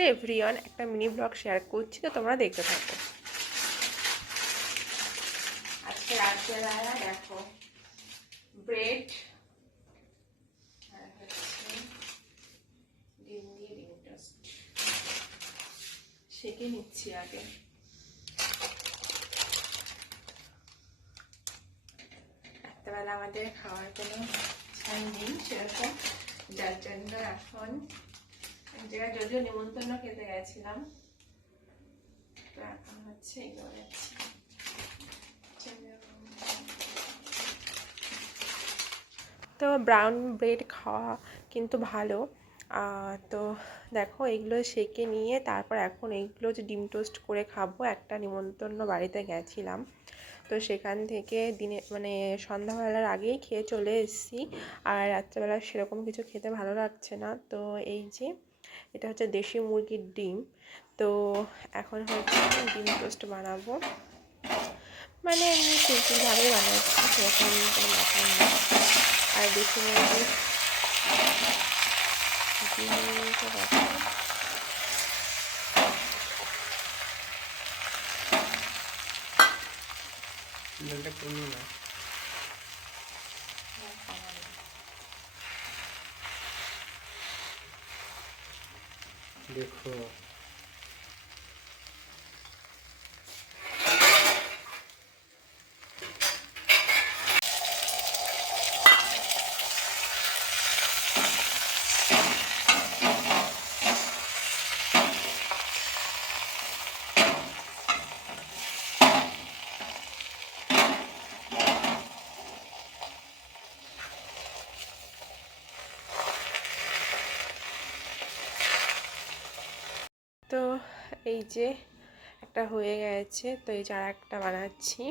Hello everyone, একটা mini blog share করছি, তো তোমরা দেখতে থাকো। আজকে রাত্রেবেলা দেখো ব্রেড আর হচ্ছে ডিম দিয়ে ডিম টোস্ট সেঁকে নিচ্ছি আগে। রাত্রেবেলা আমাদের খাওয়ার কোনো ছাই নেই সেরকম, যার জন্য এখন জায়গায় যদিও নিমন্ত্রণ খেতে গেছিলাম, তো এখন হচ্ছে এগুলো যাচ্ছি। তো ব্রাউন ব্রেড খাওয়া কিন্তু ভালো। তো দেখো এগুলো সেঁকে নিয়ে তারপর এখন এইগুলো যে ডিম টোস্ট করে খাবো। একটা নিমন্ত্রণ বাড়িতে গেছিলাম, তো সেখান থেকে দিনে মানে সন্ধ্যাবেলার আগেই খেয়ে চলে এসেছি। আর রাত্রেবেলা সেরকম কিছু খেতে ভালো লাগছে না। তো এই যে এটা হচ্ছে দেশি মুরগির ডিম, তো এখন হচ্ছে ডিম টোস্ট বানাবো। মানে এমনি সিম্পলভাবেই বানাচ্ছি, সেরকম কোনো ব্যাপার না। আর দেশি মুরগির ডিমটা দেখো देखो তো এই যে একটা হয়ে গেছে, তো এই যে আর একটা বানাচ্ছি।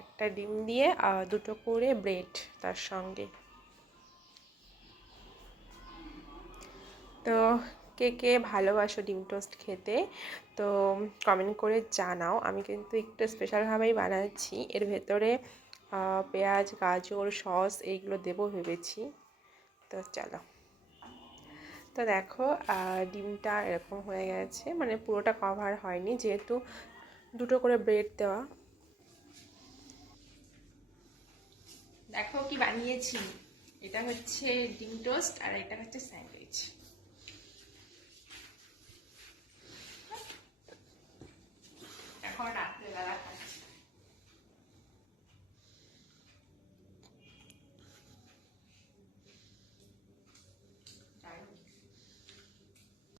একটা ডিম দিয়ে দুটো করে ব্রেড তার সঙ্গে। তো কে কে ভালোবাসো ডিম টোস্ট খেতে, তো কমেন্ট করে জানাও। আমি কিন্তু একটু স্পেশালভাবেই বানাচ্ছি, এর ভেতরে পেঁয়াজ, গাজর, সস এইগুলো দেবো ভেবেছি। তো চলো, তো দেখো ডিমটা এরকম হয়ে গেছে, মানে পুরোটা কভার হয়নি যেহেতু দুটো করে ব্রেড দেওয়া। দেখো কি বানিয়েছি, এটা হচ্ছে ডিম টোস্ট আর এটা হচ্ছে স্যান্ডউইচ। এখন